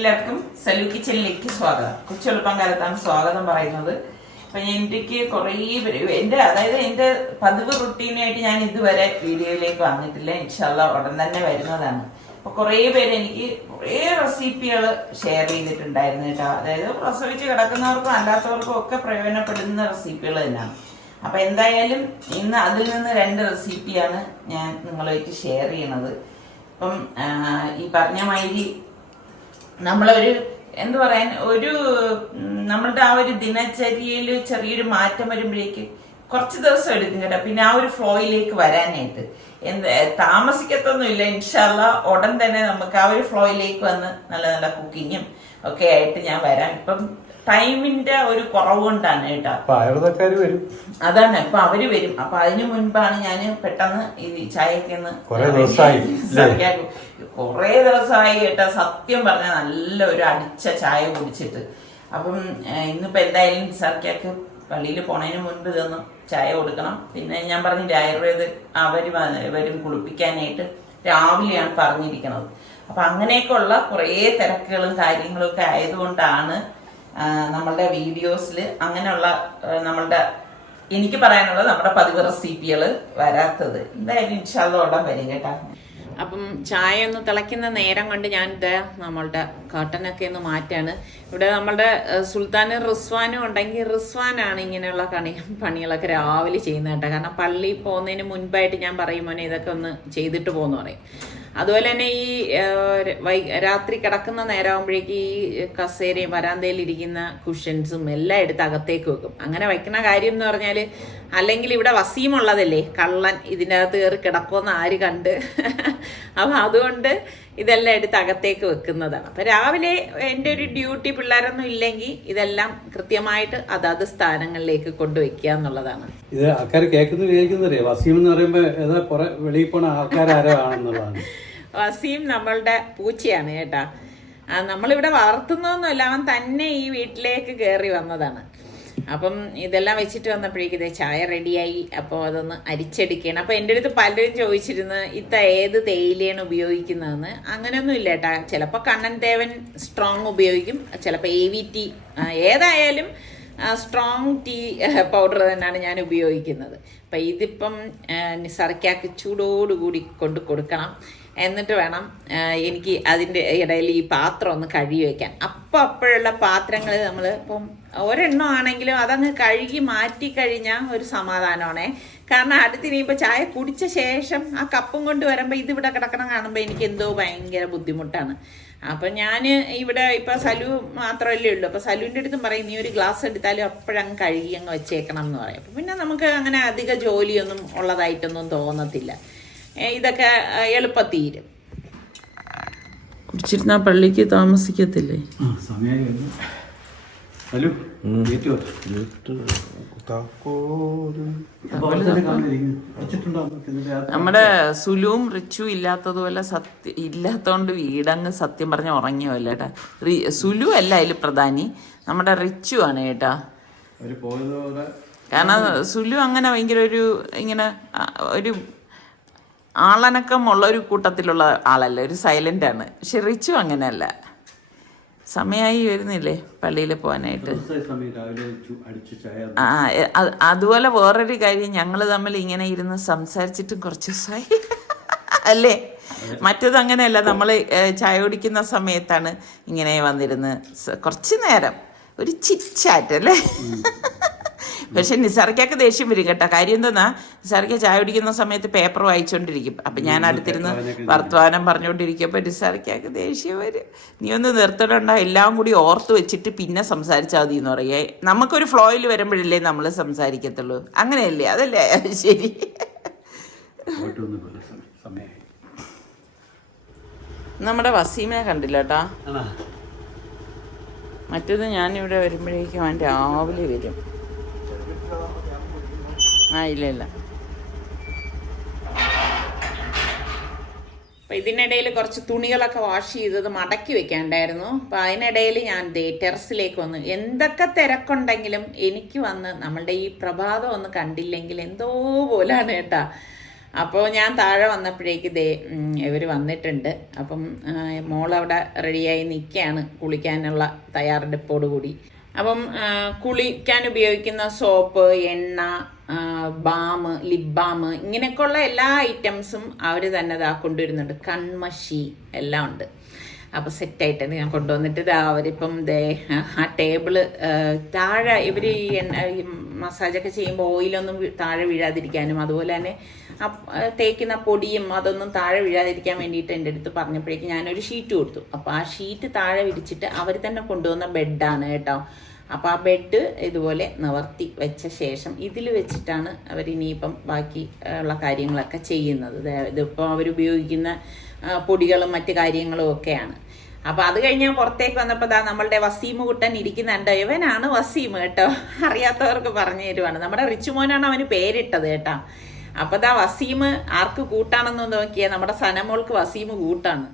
എല്ലാവർക്കും സലു കിച്ചണിലേക്ക് സ്വാഗതം. കൊച്ചെളുപ്പം കാലത്താണ് സ്വാഗതം പറയുന്നത്. അപ്പൊ എനിക്ക് കുറേ എന്റെ പതിവ് റുട്ടീനായിട്ട് ഞാൻ ഇതുവരെ വീഡിയോയിലേക്ക് വന്നിട്ടില്ല. ഇൻഷാല്ലാ ഉടൻ തന്നെ വരുന്നതാണ്. അപ്പൊ കുറേ പേര് എനിക്ക് കുറേ റെസിപ്പികൾ ഷെയർ ചെയ്തിട്ടുണ്ടായിരുന്നു കേട്ടോ. അതായത് പ്രസവിച്ച് കിടക്കുന്നവർക്കും അല്ലാത്തവർക്കും ഒക്കെ പ്രയോജനപ്പെടുന്ന റെസിപ്പികൾ തന്നെയാണ്. അപ്പൊ എന്തായാലും ഇന്ന് അതിൽ നിന്ന് 2 റെസിപ്പിയാണ് ഞാൻ നിങ്ങളുമായിട്ട് ഷെയർ ചെയ്യണത്. അപ്പം ഈ പറഞ്ഞ മാതിരി നമ്മളൊരു എന്ത് പറയാൻ നമ്മളുടെ ആ ഒരു ദിനചര്യയിൽ ചെറിയൊരു മാറ്റം വരുമ്പോഴേക്ക് കുറച്ച് ദിവസം എടുക്കും കേട്ടോ. പിന്നെ ആ ഒരു ഫ്ലോയിലേക്ക് വരാനായിട്ട് താമസിക്കത്തൊന്നുമില്ല. ഇൻഷാല്ലാ ഉടൻ തന്നെ നമുക്ക് ആ ഒരു ഫ്ലോയിലേക്ക് വന്ന് നല്ല നല്ല കുക്കിങ്ങും ഒക്കെ ആയിട്ട് ഞാൻ വരാം. ഇപ്പം ടൈമിന്റെ ഒരു കുറവ് കൊണ്ടാണ് കേട്ടോ. അതാണ് ഇപ്പൊ അവര് വരും. അപ്പൊ അതിനു മുൻപാണ് ഞാൻ പെട്ടെന്ന് ഈ ചായയൊക്കെ കുറെ ദിവസമായി കേട്ടോ. സത്യം പറഞ്ഞാൽ നല്ല ഒരു അടിച്ച ചായ കുടിച്ചിട്ട്. അപ്പം ഇന്നിപ്പോ എന്തായാലും നിസാർക്കാക്ക് പള്ളിയിൽ പോണതിന് മുൻപ് ഇതൊന്നും ചായ കൊടുക്കണം. പിന്നെ ഞാൻ പറഞ്ഞില്ല ആയുർവേദ വരും കുളിപ്പിക്കാനായിട്ട് രാവിലെയാണ് പറഞ്ഞിരിക്കുന്നത്. അപ്പൊ അങ്ങനെയൊക്കെ ഉള്ള കുറേ തിരക്കുകളും കാര്യങ്ങളും ഒക്കെ ആയതുകൊണ്ടാണ് നമ്മളുടെ വീഡിയോസിൽ അങ്ങനെയുള്ള എനിക്ക് പറയാനുള്ളത് നമ്മുടെ പതിവ് റെസിപ്പികൾ വരാത്തത്. എന്തായാലും ഇൻഷാല്ലാ ഉടൻ വരും കേട്ടോ. അപ്പം ചായ ഒന്ന് തിളയ്ക്കുന്ന നേരം കൊണ്ട് ഞാൻ നമ്മളുടെ കർട്ടനൊക്കെ ഒന്ന് മാറ്റാണ്. ഇവിടെ നമ്മളുടെ സുൽത്താനും റിസ്വാനും ഉണ്ടെങ്കിൽ റിസ്വാനാണ് ഇങ്ങനെയുള്ള പണികളൊക്കെ രാവിലെ ചെയ്യുന്നത് കേട്ടോ. കാരണം പള്ളിയിൽ പോകുന്നതിന് മുൻപായിട്ട് ഞാൻ പറയും മോനെ ഇതൊക്കെ ഒന്ന് ചെയ്തിട്ട് പോകുന്നു പറയും. അതുപോലെ തന്നെ ഈ രാത്രി കിടക്കുന്ന നേരമാകുമ്പോഴേക്ക് ഈ കസേരയും വരാന്തയിലിരിക്കുന്ന കുഷൻസും എല്ലാം എടുത്ത് അകത്തേക്ക് വെക്കും. അങ്ങനെ വയ്ക്കുന്ന കാര്യം എന്ന് പറഞ്ഞാൽ അല്ലെങ്കിൽ ഇവിടെ വസീമുള്ളതല്ലേ കള്ളൻ ഇതിൻ്റെ അകത്ത് കയറി കിടക്കുമെന്ന് ആര് കണ്ട്. അപ്പം അതുകൊണ്ട് ഇതെല്ലാം എടുത്ത് അകത്തേക്ക് വെക്കുന്നതാണ്. അപ്പം രാവിലെ എൻ്റെ ഒരു ഡ്യൂട്ടി പിള്ളേരൊന്നും ഇല്ലെങ്കിൽ ഇതെല്ലാം കൃത്യമായിട്ട് അതാത് സ്ഥാനങ്ങളിലേക്ക് കൊണ്ടുവയ്ക്കുക എന്നുള്ളതാണ്. ഇത് ആൾക്കാർ കേൾക്കുന്നറിയാം വസീം എന്ന് പറയുമ്പോൾ വെളിയിൽ പോണ ആൾക്കാരോ ആണെന്നുള്ളതാണ്. വസീം നമ്മളുടെ പൂച്ചയാണ് കേട്ടാ. നമ്മളിവിടെ വളർത്തുന്നൊന്നുമല്ല, അവൻ തന്നെ ഈ വീട്ടിലേക്ക് കയറി വന്നതാണ്. അപ്പം ഇതെല്ലാം വെച്ചിട്ട് വന്നപ്പോഴേക്കും ഇതേ ചായ റെഡിയായി. അപ്പോൾ അതൊന്ന് അരിച്ചെടുക്കുകയാണ്. അപ്പോൾ എൻ്റെ അടുത്ത് പലരും ചോദിച്ചിരുന്നു ഏത് തേയിലയാണ് ഉപയോഗിക്കുന്നതെന്ന്. അങ്ങനെയൊന്നും ഇല്ല കേട്ടാ. ചിലപ്പോൾ കണ്ണൻ തേവൻ സ്ട്രോങ് ഉപയോഗിക്കും, ചിലപ്പോൾ AVT. ഏതായാലും സ്ട്രോങ് ടീ പൗഡർ തന്നെയാണ് ഞാൻ ഉപയോഗിക്കുന്നത്. അപ്പം ഇതിപ്പം നിസാർക്കാക്ക് ചൂടോടുകൂടി കൊണ്ട് കൊടുക്കണം. എന്നിട്ട് വേണം എനിക്ക് അതിൻ്റെ ഇടയിൽ ഈ പാത്രം ഒന്ന് കഴുകി വയ്ക്കാൻ. അപ്പോഴുള്ള പാത്രങ്ങൾ നമ്മൾ ഇപ്പം ഒരെണ്ണം ആണെങ്കിലും അതങ്ങ് കഴുകി മാറ്റിക്കഴിഞ്ഞാൽ ഒരു സമാധാനമാണേ. കാരണം അടുത്തിനിപ്പോൾ ചായ കുടിച്ച ശേഷം ആ കപ്പും കൊണ്ട് വരുമ്പോൾ ഇതിവിടെ കിടക്കണം കാണുമ്പോൾ എനിക്ക് എന്തോ ഭയങ്കര ബുദ്ധിമുട്ടാണ്. അപ്പം ഞാൻ ഇവിടെ ഇപ്പം സലു മാത്രമല്ലേ ഉള്ളൂ. അപ്പോൾ സലുവിൻ്റെ അടുത്തും പറയും നീ ഒരു ഗ്ലാസ് എടുത്താലും അപ്പോഴങ്ങ് കഴുകി അങ്ങ് വെച്ചേക്കണം എന്ന് പറയും. അപ്പം പിന്നെ നമുക്ക് അങ്ങനെ അധിക ജോലിയൊന്നും ഉള്ളതായിട്ടൊന്നും തോന്നത്തില്ല. ഇതൊക്കെ എളുപ്പത്തീരും. കുടിച്ചിരുന്ന പള്ളിക്ക് താമസിക്കത്തില്ലേ? നമ്മുടെ സുലുവും റിച്ചു ഇല്ലാത്തതുപോലെ ഇല്ലാത്തോണ്ട് വീടങ്ങ് സത്യം പറഞ്ഞ ഉറങ്ങിയല്ല കേട്ടാ. സുലു അല്ല അതിൽ പ്രധാനി, നമ്മുടെ റിച്ചു ആണ് കേട്ടാ. കാരണം സുലു അങ്ങനെ ഭയങ്കര ഇങ്ങനെ ഒരു ആളനക്കമുള്ള ഒരു കൂട്ടത്തിലുള്ള ആളല്ല, ഒരു സൈലന്റ് ആണ്. പക്ഷെ റിച്ചു അങ്ങനെയല്ല. സമയമായി വരുന്നില്ലേ പള്ളിയിൽ പോകാനായിട്ട്. അതുപോലെ വേറൊരു കാര്യം, ഞങ്ങൾ തമ്മിൽ ഇങ്ങനെ ഇരുന്ന് സംസാരിച്ചിട്ടും കുറച്ച് ദിവസമായി അല്ലേ. മറ്റത് അങ്ങനെയല്ല, നമ്മൾ ചായ കുടിക്കുന്ന സമയത്താണ് ഇങ്ങനെ വന്നിരുന്ന് കുറച്ച് നേരം ഒരു ചിറ്റാറ്റ് അല്ലേ. പക്ഷെ നിസാർക്കൊക്കെ ദേഷ്യം വരും കേട്ടോ. കാര്യം എന്തെന്നാ, നിസാർക്ക് ചായ കുടിക്കുന്ന സമയത്ത് പേപ്പർ വായിച്ചുകൊണ്ടിരിക്കും. അപ്പം ഞാൻ അടുത്തിരുന്ന് വർത്തമാനം പറഞ്ഞുകൊണ്ടിരിക്കുമ്പോൾ നിസാർക്കൊക്കെ ദേഷ്യം വരും. നീ ഒന്ന് നിർത്തണുണ്ടോ, എല്ലാം കൂടി ഓർത്ത് വെച്ചിട്ട് പിന്നെ സംസാരിച്ചാൽ മതി എന്ന് പറയേ. നമുക്കൊരു ഫ്ലോയിൽ വരുമ്പോഴല്ലേ നമ്മൾ സംസാരിക്കത്തുള്ളൂ. അങ്ങനെയല്ലേ? അതല്ലേ ശരി. നമ്മുടെ വസീമെ കണ്ടില്ല കേട്ടാ. മറ്റത് ഞാനിവിടെ വരുമ്പോഴേക്കും അവൻ രാവിലെ വരും. ഇല്ല. അപ്പം ഇതിനിടയിൽ കുറച്ച് തുണികളൊക്കെ വാഷ് ചെയ്തത് മടക്കി വെക്കാണ്ടായിരുന്നു. അപ്പം അതിനിടയിൽ ഞാൻ ടെറസിലേക്ക് വന്ന് എന്തൊക്കെ തിരക്കുണ്ടെങ്കിലും എനിക്ക് വന്ന് നമ്മളുടെ ഈ പ്രഭാതം ഒന്ന് കണ്ടില്ലെങ്കിൽ എന്തോ പോലാണ് കേട്ടാ. അപ്പോൾ ഞാൻ താഴെ വന്നപ്പോഴേക്ക് ഇവർ വന്നിട്ടുണ്ട്. അപ്പം മോളവിടെ റെഡിയായി നിൽക്കുകയാണ് കുളിക്കാനുള്ള തയ്യാറെടുപ്പോടുകൂടി. അപ്പം കുളിക്കാൻ ഉപയോഗിക്കുന്ന സോപ്പ്, എണ്ണ, ബാം, ലിപ് ബാം, ഇങ്ങനെയൊക്കെയുള്ള എല്ലാ ഐറ്റംസും അവർ തന്നെ കൊണ്ടുവരുന്നുണ്ട്. കൺമഷി എല്ലാം ഉണ്ട്. അപ്പോൾ സെറ്റായിട്ടാണ് ഞാൻ കൊണ്ടുവന്നിട്ട് അവരിപ്പം ആ ടേബിള് താഴെ ഇവർ ഈ മസാജൊക്കെ ചെയ്യുമ്പോൾ ഓയിലൊന്നും താഴെ വീഴാതിരിക്കാനും അതുപോലെ തന്നെ തേക്കുന്ന പൊടിയും അതൊന്നും താഴെ വീഴാതിരിക്കാൻ വേണ്ടിയിട്ട് എൻ്റെ അടുത്ത് പറഞ്ഞപ്പോഴേക്കും ഞാനൊരു ഷീറ്റ് കൊടുത്തു. അപ്പോൾ ആ ഷീറ്റ് താഴെ വിരിച്ചിട്ട് അവർ തന്നെ കൊണ്ടുവന്ന ബെഡാണ് കേട്ടോ. അപ്പോൾ ആ ബെഡ് ഇതുപോലെ നിവർത്തി വെച്ച ശേഷം ഇതിൽ വെച്ചിട്ടാണ് അവരിനിയിപ്പം ബാക്കി ഉള്ള കാര്യങ്ങളൊക്കെ ചെയ്യുന്നത്. ഇതിപ്പോൾ അവരുപയോഗിക്കുന്ന പൊടികളും മറ്റു കാര്യങ്ങളും ഒക്കെയാണ്. അപ്പോൾ അത് കഴിഞ്ഞ് പുറത്തേക്ക് വന്നപ്പോൾ നമ്മളുടെ വസീമ് കുട്ടൻ ഇരിക്കുന്നുണ്ട്. ഇവനാണ് വസീം കേട്ടോ, അറിയാത്തവർക്ക് പറഞ്ഞു തരുവാണ്. നമ്മുടെ റിച്ചുമോനാണ് അവന് പേരിട്ടത് കേട്ടോ. അപ്പോൾ വസീം ആർക്ക് കൂട്ടാണെന്ന് നോക്കിയാൽ നമ്മുടെ സനമോൾക്ക് വസീം കൂട്ടാണ്.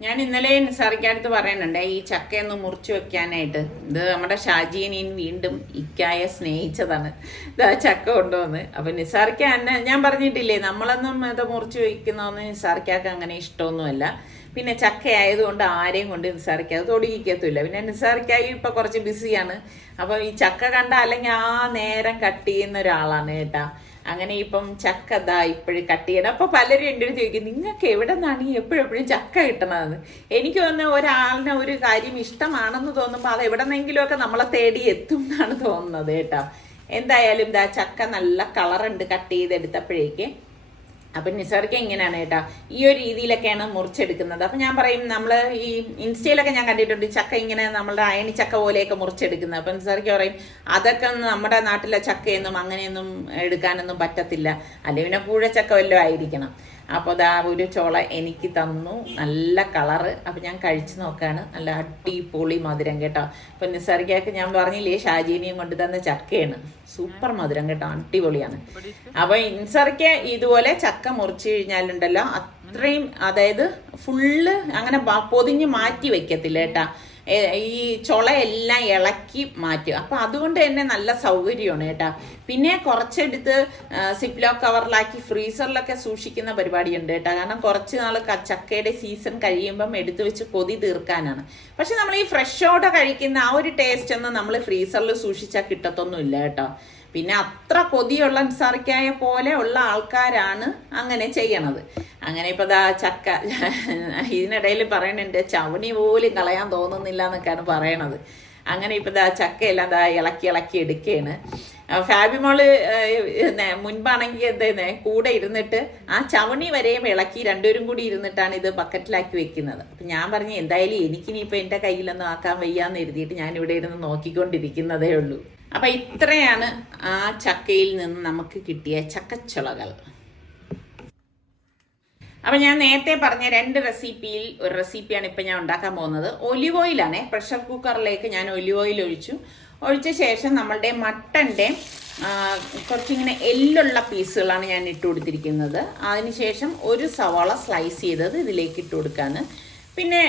ഞാൻ ഇന്നലെ നിസാറിക്കടുത്ത് പറയുന്നുണ്ട് ഈ ചക്കയൊന്ന് മുറിച്ച് വെക്കാനായിട്ട്. ഇത് നമ്മുടെ ഷാജീനീൻ വീണ്ടും ഇക്കായെ സ്നേഹിച്ചതാണ് ചക്ക കൊണ്ടുവന്ന്. അപ്പം നിസാറിക്ക എന്നെ ഞാൻ പറഞ്ഞിട്ടില്ലേ, നമ്മളൊന്നും ഇത് മുറിച്ച് വയ്ക്കുന്നതൊന്നും നിസാറിക്കാക്ക് അങ്ങനെ ഇഷ്ടമൊന്നുമല്ല. പിന്നെ ചക്ക ആയതുകൊണ്ട് ആരെയും കൊണ്ട് നിസാറിക്ക അത് തൊടിയിക്കത്തുമില്ല. പിന്നെ നിസാറിക്കായി ഇപ്പം കുറച്ച് ബിസിയാണ്. അപ്പോൾ ഈ ചക്ക കണ്ട അല്ലെങ്കിൽ ആ നേരം കട്ട് ചെയ്യുന്ന ഒരാളാണ് കേട്ടാ. അങ്ങനെ ഇപ്പം ചക്ക ഇപ്പോഴും കട്ട് ചെയ്യണം. അപ്പോൾ പലരും എൻ്റെ അടുത്ത് ചോദിക്കും, നിങ്ങൾക്ക് എവിടെ നിന്നാണ് ഈ എപ്പോഴെപ്പോഴും ചക്ക കിട്ടണതെന്ന്. എനിക്ക് തോന്നുന്നു ഒരാളിനെ ഒരു കാര്യം ഇഷ്ടമാണെന്ന് തോന്നുമ്പോൾ അത് എവിടെ നിന്നെങ്കിലുമൊക്കെ നമ്മളെ തേടി എത്തും എന്നാണ് തോന്നുന്നത് കേട്ടോ. എന്തായാലും ചക്ക നല്ല കളറുണ്ട് കട്ട് ചെയ്തെടുത്തപ്പോഴേക്ക്. അപ്പം നിസാർക്ക് ഇങ്ങനെയാണ് കേട്ടോ, ഈ ഒരു രീതിയിലൊക്കെയാണ് മുറിച്ചെടുക്കുന്നത്. അപ്പം ഞാൻ പറയും, നമ്മൾ ഈ ഇൻസ്റ്റയിലൊക്കെ ഞാൻ കണ്ടിട്ടുണ്ട് ചക്ക ഇങ്ങനെ നമ്മളുടെ അയണി ചക്ക പോലെയൊക്കെ മുറിച്ചെടുക്കുന്നത്. അപ്പം നിസാർക്ക് പറയും അതൊക്കെ നമ്മുടെ നാട്ടിലെ ചക്കയൊന്നും അങ്ങനെയൊന്നും എടുക്കാനൊന്നും പറ്റത്തില്ല, അല്ലെങ്കിൽ പിന്നെ കൂഴച്ചക്ക വല്ലതും ആയിരിക്കണം. അപ്പോൾ ഒരു ചോള എനിക്ക് തന്നു, നല്ല കളറ്. അപ്പം ഞാൻ കഴിച്ചു നോക്കുകയാണ്, നല്ല അടിപൊളി മധുരം കേട്ടോ. അപ്പം നിസാറിക്കൊക്കെ ഞാൻ പറഞ്ഞില്ലേ ഷാജീനിയും കൊണ്ട് തന്ന ചക്കയാണ്, സൂപ്പർ മധുരം കേട്ടോ, അടിപൊളിയാണ്. അപ്പോൾ നിസാറിക്ക് ഇതുപോലെ ചക്ക മുറിച്ച് കഴിഞ്ഞാലുണ്ടല്ലോ അത്രയും, അതായത് ഫുള്ള് അങ്ങനെ പൊതിഞ്ഞ് മാറ്റി വെക്കത്തില്ല കേട്ടാ. ഈ ചുളയെല്ലാം ഇളക്കി മാറ്റും. അപ്പം അതുകൊണ്ട് തന്നെ നല്ല സൗകര്യമാണ് കേട്ടോ. പിന്നെ കുറച്ചെടുത്ത് സിപ്ലോ കവറിലാക്കി ഫ്രീസറിലൊക്കെ സൂക്ഷിക്കുന്ന പരിപാടിയുണ്ട് കേട്ടോ. കാരണം കുറച്ച് നാൾ ചക്കയുടെ സീസൺ കഴിയുമ്പം എടുത്തു വെച്ച് കൊതി തീർക്കാനാണ്. പക്ഷെ നമ്മൾ ഈ ഫ്രഷോടെ കഴിക്കുന്ന ആ ഒരു ടേസ്റ്റ് ഒന്നും നമ്മൾ ഫ്രീസറിൽ സൂക്ഷിച്ചാൽ കിട്ടത്തൊന്നുമില്ല കേട്ടോ. പിന്നെ അത്ര കൊതിയുള്ള നിസാറിക്കായ പോലെ ഉള്ള ആൾക്കാരാണ് അങ്ങനെ ചെയ്യണത്. അങ്ങനെ ഇപ്പോൾ ചക്ക ഇതിനിടയിൽ പറയണുണ്ട് ചവണി പോലും കളയാൻ തോന്നുന്നില്ല എന്നൊക്കെയാണ് പറയണത്. അങ്ങനെ ഇപ്പോൾ ചക്കയെല്ലാം ഇളക്കി എടുക്കുകയാണ്. ഫാബിമോള് മുൻപാണെങ്കിൽ എന്താ കൂടെ ഇരുന്നിട്ട് ആ ചവണി വരെയും ഇളക്കി രണ്ടുപേരും കൂടി ഇരുന്നിട്ടാണ് ഇത് ബക്കറ്റിലാക്കി വെക്കുന്നത്. അപ്പം ഞാൻ പറഞ്ഞു എന്തായാലും എനിക്കിനിയിപ്പോൾ എൻ്റെ കയ്യിലൊന്നും ആക്കാൻ വയ്യാന്ന് എഴുതിയിട്ട് ഞാനിവിടെ ഇരുന്ന് നോക്കിക്കൊണ്ടിരിക്കുന്നതേ ഉള്ളൂ. അപ്പം ഇത്രയാണ് ആ ചക്കയിൽ നിന്ന് നമുക്ക് കിട്ടിയ ചക്കച്ചുളകൾ. അപ്പം ഞാൻ നേരത്തെ പറഞ്ഞ 2 റെസിപ്പിയിൽ ഒരു റെസിപ്പിയാണ് ഇപ്പം ഞാൻ ഉണ്ടാക്കാൻ പോകുന്നത്. ഒലിവ് ഓയിലാണേ. പ്രഷർ കുക്കറിലേക്ക് ഞാൻ ഒലിവ് ഓയിൽ ഒഴിച്ച ശേഷം നമ്മളുടെ മട്ടൻ്റെ കുറച്ചിങ്ങനെ എല്ലുള്ള പീസുകളാണ് ഞാൻ ഇട്ട് കൊടുത്തിരിക്കുന്നത്. അതിനുശേഷം ഒരു സവാള സ്ലൈസ് ചെയ്തത് ഇതിലേക്ക് ഇട്ട് കൊടുക്കാണ്. പിന്നെ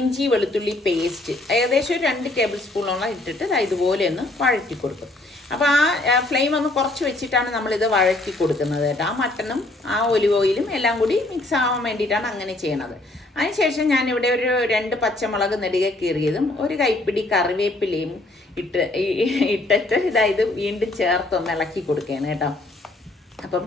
ഇഞ്ചി വെളുത്തുള്ളി പേസ്റ്റ് ഏകദേശം ഒരു 2 ടേബിൾ സ്പൂണോളം ഇട്ടിട്ട് ഇതുപോലെ ഒന്ന് വഴറ്റി കൊടുക്കും. അപ്പോൾ ആ ഫ്ലെയിം ഒന്ന് കുറച്ച് വെച്ചിട്ടാണ് നമ്മളിത് വഴറ്റി കൊടുക്കുന്നത് കേട്ടോ. ആ മട്ടനും ആ ഒലിവ് ഓയിലും എല്ലാം കൂടി മിക്സ് ആവാൻ വേണ്ടിയിട്ടാണ് അങ്ങനെ ചെയ്യണത്. അതിനുശേഷം ഞാനിവിടെ ഒരു 2 പച്ചമുളക് നെടുകെ കീറിയതും ഒരു കൈപ്പിടി കറിവേപ്പിലയും ഇട്ടിട്ട് ഇത് വീണ്ടും ചേർത്തൊന്ന് ഇളക്കി കൊടുക്കുകയാണ് കേട്ടോ. അപ്പം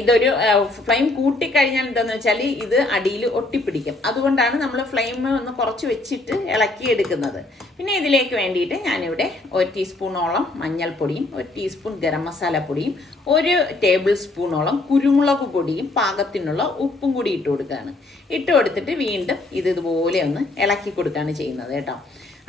ഇതൊരു ഫ്ലെയിം കൂട്ടിക്കഴിഞ്ഞാൽ എന്താണെന്ന് വെച്ചാൽ ഇത് അടിയിൽ ഒട്ടിപ്പിടിക്കും. അതുകൊണ്ടാണ് നമ്മൾ ഫ്ലെയിം ഒന്ന് കുറച്ച് വെച്ചിട്ട് ഇളക്കി എടുക്കുന്നത്. പിന്നെ ഇതിലേക്ക് വേണ്ടിയിട്ട് ഞാനിവിടെ 1 ടീസ്പൂണോളം മഞ്ഞൾപ്പൊടിയും 1 ടീസ്പൂൺ ഗരം മസാലപ്പൊടിയും 1 ടേബിൾ സ്പൂണോളം കുരുമുളക് പൊടിയും പാകത്തിനുള്ള ഉപ്പും കൂടി ഇട്ട് കൊടുക്കുകയാണ്. ഇട്ട് കൊടുത്തിട്ട് വീണ്ടും ഇതുപോലെ ഒന്ന് ഇളക്കി കൊടുക്കുകയാണ് ചെയ്യുന്നത് കേട്ടോ.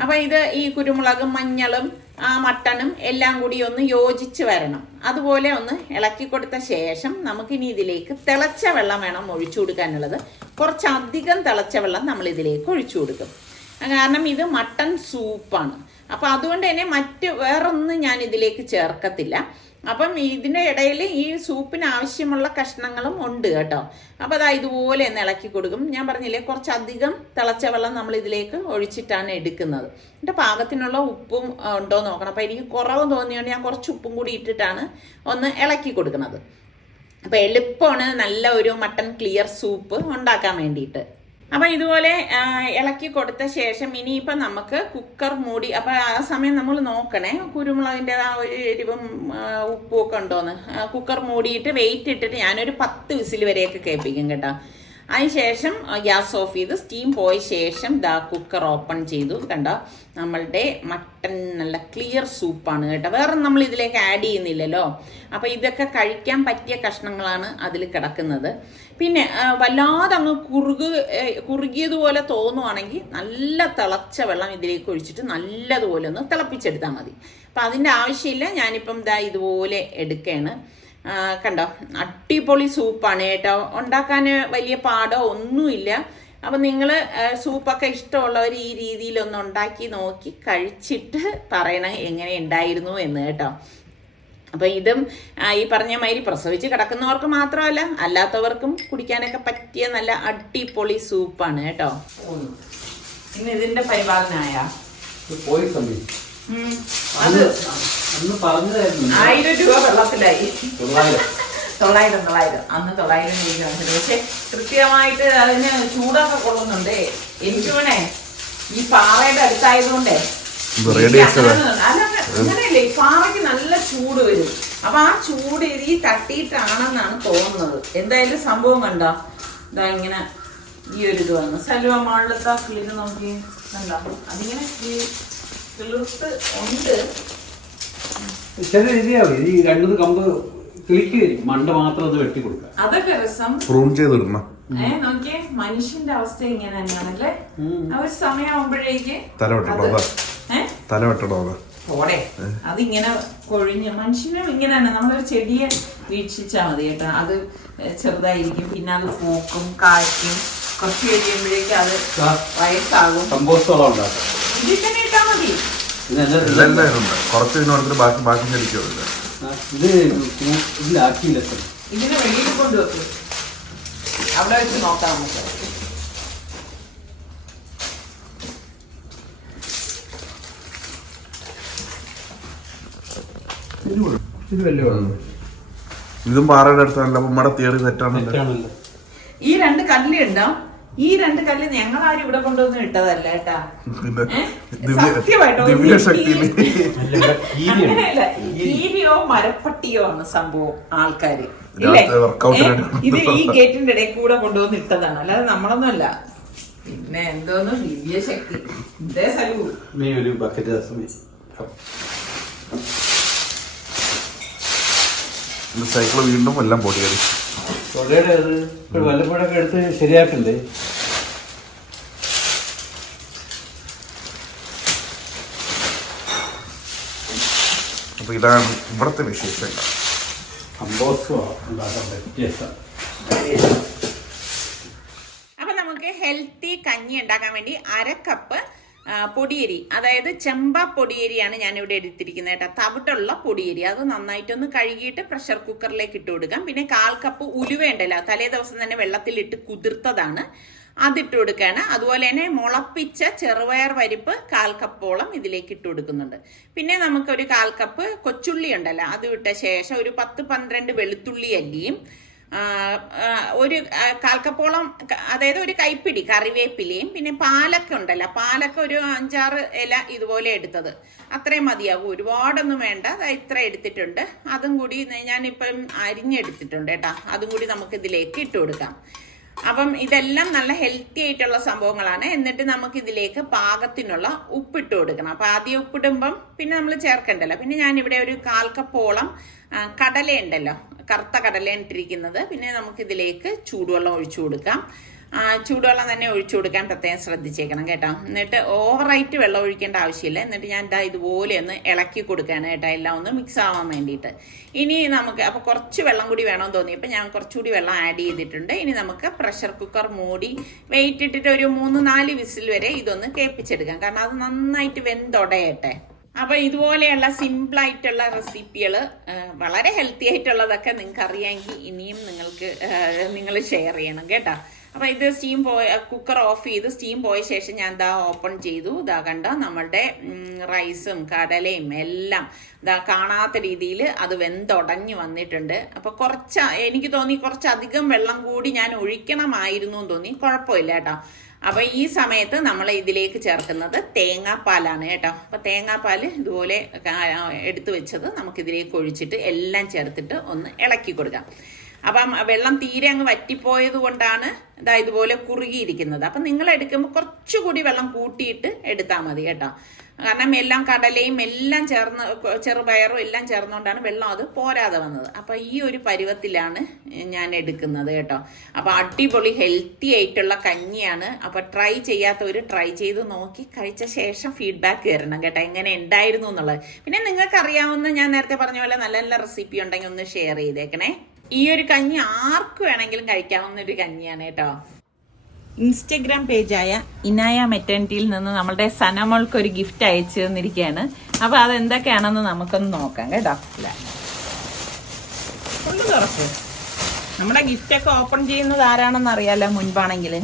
അപ്പം ഇത് ഈ കുരുമുളകും മഞ്ഞളും ആ മട്ടനും എല്ലാം കൂടി ഒന്ന് യോജിച്ച് വരണം. അതുപോലെ ഒന്ന് ഇളക്കി കൊടുത്ത ശേഷം നമുക്കിനി ഇതിലേക്ക് തിളച്ച വെള്ളം വേണം ഒഴിച്ചു കൊടുക്കാനുള്ളത്. കുറച്ചധികം തിളച്ച വെള്ളം നമ്മൾ ഇതിലേക്ക് ഒഴിച്ചു കൊടുക്കും. കാരണം ഇത് മട്ടൺ സൂപ്പാണ്. അപ്പം അതുകൊണ്ട് തന്നെ വേറൊന്നും ഞാൻ ഇതിലേക്ക് ചേർക്കത്തില്ല. അപ്പം ഇതിൻ്റെ ഇടയിൽ ഈ സൂപ്പിന് ആവശ്യമുള്ള കഷ്ണങ്ങളും ഉണ്ട് കേട്ടോ. അപ്പോൾ ഇതുപോലെ ഒന്ന് ഇളക്കി കൊടുക്കും. ഞാൻ പറഞ്ഞില്ലേ കുറച്ചധികം തിളച്ച വെള്ളം നമ്മൾ ഇതിലേക്ക് ഒഴിച്ചിട്ടാണ് എടുക്കുന്നത്. എന്നിട്ട് പാകത്തിനുള്ള ഉപ്പും ഉണ്ടോ നോക്കണം. അപ്പോൾ എനിക്ക് കുറവ് തോന്നിയോണ്ട് ഞാൻ കുറച്ച് ഉപ്പും കൂടി ഇട്ടിട്ടാണ് ഒന്ന് ഇളക്കി കൊടുക്കുന്നത്. അപ്പോൾ എളുപ്പമാണ് നല്ല ഒരു മട്ടൺ ക്ലിയർ സൂപ്പ് ഉണ്ടാക്കാൻ വേണ്ടിയിട്ട്. അപ്പം ഇതുപോലെ ഇളക്കി കൊടുത്ത ശേഷം ഇനിയിപ്പം നമുക്ക് കുക്കർ മൂടി, അപ്പം ആ സമയം നമ്മൾ നോക്കണേ കുരുമുളകിൻ്റെ ആ ഒരു എരിവും ഉപ്പും ഒക്കെ ഉണ്ടോയെന്ന്. കുക്കർ മൂടിയിട്ട് വെയിറ്റ് ഇട്ടിട്ട് ഞാനൊരു 10 വിസിൽ വരെയൊക്കെ കേൾപ്പിക്കും കേട്ടോ. അതിനുശേഷം ഗ്യാസ് ഓഫ് ചെയ്ത് സ്റ്റീം പോയ ശേഷം കുക്കർ ഓപ്പൺ ചെയ്തു. കണ്ടോ, നമ്മളുടെ മട്ടൺ നല്ല ക്ലിയർ സൂപ്പാണ് കേട്ടോ. വേറെ നമ്മൾ ഇതിലേക്ക് ആഡ് ചെയ്യുന്നില്ലല്ലോ. അപ്പോൾ ഇതൊക്കെ കഴിക്കാൻ പറ്റിയ കഷ്ണങ്ങളാണ് അതിൽ കിടക്കുന്നത്. പിന്നെ വല്ലാതെ അങ്ങ് കുറുകിയതുപോലെ തോന്നുവാണെങ്കിൽ നല്ല തിളച്ച വെള്ളം ഇതിലേക്ക് ഒഴിച്ചിട്ട് നല്ലതുപോലെ ഒന്ന് തിളപ്പിച്ചെടുത്താൽ മതി. അപ്പം അതിൻ്റെ ആവശ്യമില്ല. ഞാനിപ്പം ഇതുപോലെ എടുക്കുകയാണ്. കണ്ടോ, അടിപൊളി സൂപ്പാണ് കേട്ടോ. ഉണ്ടാക്കാൻ വലിയ പാടോ ഒന്നുമില്ല. അപ്പം നിങ്ങൾ സൂപ്പൊക്കെ ഇഷ്ടമുള്ളവർ ഈ രീതിയിലൊന്ന് ഉണ്ടാക്കി നോക്കി കഴിച്ചിട്ട് പറയണം എങ്ങനെ ഉണ്ടായിരുന്നു എന്ന് കേട്ടോ. അപ്പം ഇതും ഈ പറഞ്ഞ മാതിരി പ്രസവിച്ച് കിടക്കുന്നവർക്ക് മാത്രമല്ല അല്ലാത്തവർക്കും കുടിക്കാനൊക്കെ പറ്റിയ നല്ല അടിപൊളി സൂപ്പാണ് കേട്ടോ. ഇന്ന് ഇതിന്റെ പരിപാലനായ പോയി സമയം അത് 1000 രൂപ വെള്ളത്തിലായി. 900 അന്ന് 900 രൂപ. പക്ഷെ കൃത്യമായിട്ട് അതിന് ചൂടൊക്കെ കൊള്ളുന്നുണ്ടേ. എനിക്ക് വേണേ ഈ പാറയുടെ അടുത്തായതുകൊണ്ടേ അങ്ങനെയല്ലേ, ഈ പാറയ്ക്ക് നല്ല ചൂട് വരും. അപ്പൊ ആ ചൂട് ഈ തട്ടിയിട്ടാണെന്നാണ് തോന്നുന്നത്. എന്തായാലും സംഭവം കണ്ടോ, ഇങ്ങനെ ഈ ഒരു ഇത് വന്നു. സലുവ മാളിലത്തെ കിളിന് നോക്കി കണ്ടോ, അതിങ്ങനെ കിളിർത്ത് ഉണ്ട്. ചില രീതിയാവും ഈ 2 കമ്പ് കിളിക്ക് മണ്ട മാത്രം അത് വെട്ടി കൊടുക്കാം. അതൊക്കെ രസം. നോക്കിയേ, മനുഷ്യന്റെ അവസ്ഥ ഇങ്ങനെ തന്നെയാണല്ലേ. ആ ഒരു സമയമാകുമ്പോഴേക്ക് പോടെ അതിങ്ങനെ കൊഴിഞ്ഞ് മനുഷ്യനും ഇങ്ങനെ തന്നെ. നമ്മളൊരു ചെടിയെ വീക്ഷിച്ചാൽ മതി കേട്ടോ. അത് ചെറുതായിരിക്കും, പിന്നെ അത് പൂക്കും കായ്ക്കും. കുറച്ച് കഴിയുമ്പോഴേക്കും അത് വയസ്സാകും. ഇതിൽ തന്നെ ഇട്ടാ മതി. ഇതിനെ വെളിയിൽ കൊണ്ടുവെക്കും. അവിടെ വെച്ച് നോക്കാം നമുക്ക്. ഇതും പാറയുടെ അടുത്താണല്ലോ. നമ്മുടെ തിയറി തെറ്റാണല്ലോ. ഈ 2 കല്ലുണ്ടോ, ഈ 2 കല്ല് ഞങ്ങളാരും ഇവിടെ കൊണ്ടുവന്ന് ഇട്ടതല്ല കേട്ടാ. സത്യമായിട്ടോ, കീരിയോ മരപ്പട്ടിയോ ആണ് സംഭവം. ആൾക്കാര് ഇല്ലേ, ഇത് ഈ ഗേറ്റിന്റെ ഇടയിൽ കൂടെ കൊണ്ടുവന്ന് ഇട്ടതാണ്, അല്ലാതെ നമ്മളൊന്നും അല്ല. പിന്നെ എന്തോന്ന് ദിവ്യ ശക്തി. ഇതേ സൈക്കിള് വീണ്ടും എല്ലാം പൊടിയത് വല്ലപ്പോഴൊക്കെ എടുത്ത് ശരിയാക്കണ്ടേ. അപ്പൊ ഇതാണ് ഇവിടത്തെ വിശേഷം. അപ്പൊ നമുക്ക് ഹെൽത്തി കഞ്ഞി ഉണ്ടാക്കാൻ വേണ്ടി 1/2 കപ്പ് പൊടിയരി, അതായത് ചെമ്പ പൊടിയരിയാണ് ഞാനിവിടെ എടുത്തിരിക്കുന്നത് കേട്ടോ. തവിട്ടുള്ള പൊടിയരി. അത് നന്നായിട്ടൊന്ന് കഴുകിയിട്ട് പ്രഷർ കുക്കറിലേക്ക് ഇട്ട് കൊടുക്കാം. പിന്നെ 1/4 കപ്പ് ഉലുവ ഉണ്ടല്ലോ, തലേ ദിവസം തന്നെ വെള്ളത്തിലിട്ട് കുതിർത്തതാണ്, അതിട്ട് കൊടുക്കുകയാണ്. അതുപോലെ തന്നെ മുളപ്പിച്ച ചെറുപയർ പരിപ്പ് 1/4 കപ്പോളം ഇതിലേക്ക് ഇട്ട് കൊടുക്കുന്നുണ്ട്. പിന്നെ നമുക്കൊരു 1/4 കപ്പ് കൊച്ചുള്ളി ഉണ്ടല്ലോ, അത് ഇട്ട ശേഷം ഒരു 10-12 വെളുത്തുള്ളി അല്ലിയും ഒരു 1/4 കപ്പോളം, അതായത് ഒരു കൈപ്പിടി കറിവേപ്പിലയും, പിന്നെ പാലക്ക ഉണ്ടല്ലോ, പാലക്ക ഒരു 5-6 ഇല ഇതുപോലെ എടുത്തത്. അത്രയും മതിയാകും, ഒരുപാടൊന്നും വേണ്ട. ഇത്ര എടുത്തിട്ടുണ്ട്. അതും കൂടി ഞാനിപ്പം അരിഞ്ഞെടുത്തിട്ടുണ്ട് കേട്ടോ. അതും കൂടി നമുക്ക് ഇതിലേക്ക് ഇട്ട് കൊടുക്കാം. അപ്പം ഇതെല്ലാം നല്ല ഹെൽത്തി ആയിട്ടുള്ള സംഭവങ്ങളാണ്. എന്നിട്ട് നമുക്ക് ഇതിലേക്ക് പാകത്തിനുള്ള ഉപ്പിട്ട് കൊടുക്കണം. അപ്പം ആദ്യം ഉപ്പിടുമ്പം പിന്നെ നമ്മൾ ചേർക്കണ്ടല്ലോ. പിന്നെ ഞാനിവിടെ ഒരു 1/4 കപ്പോളം കടലയുണ്ടല്ലോ, കറുത്ത കടല ഇട്ടിരിക്കുന്നത്. പിന്നെ നമുക്കിതിലേക്ക് ചൂടുവെള്ളം ഒഴിച്ചു കൊടുക്കാം. ചൂടുവെള്ളം തന്നെ ഒഴിച്ചു കൊടുക്കാൻ പ്രത്യേകം ശ്രദ്ധിച്ചേക്കണം കേട്ടോ. എന്നിട്ട് ഓവറായിട്ട് വെള്ളം ഒഴിക്കേണ്ട ആവശ്യമില്ല. എന്നിട്ട് ഞാൻ ഇതുപോലെ ഒന്ന് ഇളക്കി കൊടുക്കുകയാണ് കേട്ടോ, എല്ലാം ഒന്ന് മിക്സ് ആവാൻ വേണ്ടിയിട്ട്. ഇനി നമുക്ക് അപ്പോൾ കുറച്ച് വെള്ളം കൂടി വേണമെന്ന് തോന്നിയപ്പോൾ ഞാൻ കുറച്ചുകൂടി വെള്ളം ആഡ് ചെയ്തിട്ടുണ്ട്. ഇനി നമുക്ക് പ്രഷർ കുക്കർ മൂടി വെയിറ്റ് ഇട്ടിട്ട് ഒരു 3-4 വിസിൽ വരെ ഇതൊന്ന് കേൾപ്പിച്ചെടുക്കാം. കാരണം അത് നന്നായിട്ട് വെന്തൊടയട്ടെ. അപ്പോൾ ഇതുപോലെയുള്ള സിമ്പിളായിട്ടുള്ള റെസിപ്പികൾ, വളരെ ഹെൽത്തി ആയിട്ടുള്ളതൊക്കെ നിങ്ങൾക്ക് അറിയാമെങ്കിൽ ഇനിയും നിങ്ങൾ ഷെയർ ചെയ്യണം കേട്ടോ. അപ്പോൾ ഇത് കുക്കർ ഓഫ് ചെയ്ത് സ്റ്റീം പോയ ശേഷം ഞാൻ ഇതാ ഓപ്പൺ ചെയ്തു. ഇതാ കണ്ട നമ്മളുടെ റൈസും കടലയും എല്ലാം ഇതാ കാണാത്ത രീതിയിൽ അത് വെന്തുടഞ്ഞു വന്നിട്ടുണ്ട്. അപ്പോൾ എനിക്ക് തോന്നി കുറച്ചധികം വെള്ളം കൂടി ഞാൻ ഒഴിക്കണമായിരുന്നു എന്ന് തോന്നി. കുഴപ്പമില്ല കേട്ടോ. അപ്പോൾ ഈ സമയത്ത് നമ്മൾ ഇതിലേക്ക് ചേർക്കുന്നത് തേങ്ങാപ്പാലാണ് കേട്ടോ. അപ്പോൾ തേങ്ങാപ്പാൽ ഇതുപോലെ എടുത്തു വെച്ചത് നമുക്കിതിലേക്ക് ഒഴിച്ചിട്ട് എല്ലാം ചേർത്തിട്ട് ഒന്ന് ഇളക്കി കൊടുക്കാം. അപ്പം വെള്ളം തീരെ അങ്ങ് വറ്റിപ്പോയത് കൊണ്ടാണ് ഇതുപോലെ കുറുകിയിരിക്കുന്നത്. അപ്പം നിങ്ങൾ എടുക്കുമ്പോൾ കുറച്ചുകൂടി വെള്ളം കൂട്ടിയിട്ട് എടുത്താൽ മതി കേട്ടോ. കാരണം എല്ലാം കടലയും എല്ലാം ചേർന്ന് ചെറുപയറും എല്ലാം ചേർന്നുകൊണ്ടാണ് വെള്ളം അത് പോരാതെ വന്നത്. അപ്പം ഈ ഒരു പരുവത്തിലാണ് ഞാൻ എടുക്കുന്നത് കേട്ടോ. അപ്പം അടിപൊളി ഹെൽത്തി ആയിട്ടുള്ള കഞ്ഞിയാണ്. അപ്പം ട്രൈ ചെയ്യാത്തവർ ട്രൈ ചെയ്ത് നോക്കി കഴിച്ച ശേഷം ഫീഡ്ബാക്ക് തരണം കേട്ടോ, എങ്ങനെ ഉണ്ടായിരുന്നു എന്നുള്ളത്. പിന്നെ നിങ്ങൾക്ക് അറിയാവുന്ന ഞാൻ നേരത്തെ പറഞ്ഞ പോലെ നല്ല നല്ല റെസിപ്പി ഉണ്ടെങ്കിൽ ഒന്ന് ഷെയർ ചെയ്തേക്കണേ. ഈ ഒരു കഞ്ഞി ആർക്ക് വേണമെങ്കിലും കഴിക്കാവുന്ന ഒരു കഞ്ഞിയാണ് കേട്ടോ. ഇൻസ്റ്റഗ്രാം പേജായ ഇനായ മെറ്റേണിറ്റിയിൽ നിന്ന് നമ്മളുടെ സനമോൾക്ക് ഒരു ഗിഫ്റ്റ് അയച്ചു തന്നിരിക്കുകയാണ്. അപ്പോൾ അതെന്തൊക്കെയാണെന്ന് നമുക്കൊന്ന് നോക്കാം കേട്ടോ. ഫുള്ള് തുറക്ക്. നമ്മുടെ ഗിഫ്റ്റൊക്കെ ഓപ്പൺ ചെയ്യുന്നത് ആരാണെന്ന് അറിയാലോ മുൻപാണെങ്കിൽ.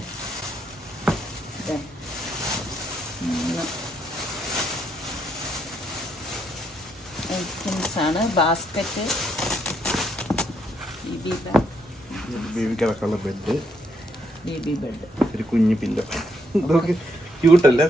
ഐറ്റംസ് ആണ്. ബാസ്ക്കറ്റ്, ബേബിക്കുള്ള ബെഡ്, ബേബി ബെഡ്, ഒരു കുഞ്ഞു പില്ലോ. ക്യൂട്ടല്ലേ?